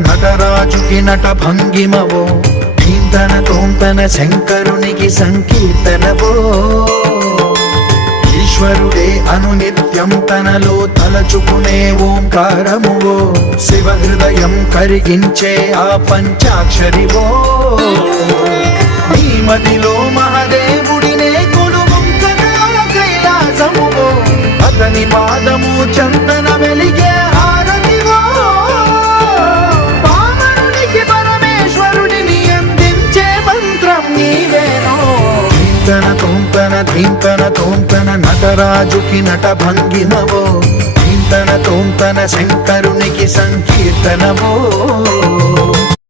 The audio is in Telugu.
నటరాజుకి నట భంగిమవో ధీంతన తోంతన శంకరునికి సంకీర్తనవో ఈశ్వరుడే అనునిత్యం తనలో తలచుకునే ఓంకారమువో శివ హృదయం కరిగించే ఆ పంచాక్షరివో నీ మదిలో మహాదేవుడినే కొలువుంచగా కైలాసమువో అతని పాదము చందన వెలిగే హారతివో పామరునికి పరమేశ్వరుడిని అందించే మంత్రం నీవేనో ధీంతన తోంతన ధీంతన తోంతన నటరాజుకి నట భంగిమవో ధీంతన తోంతన శంకరునికి సంకీర్తనవో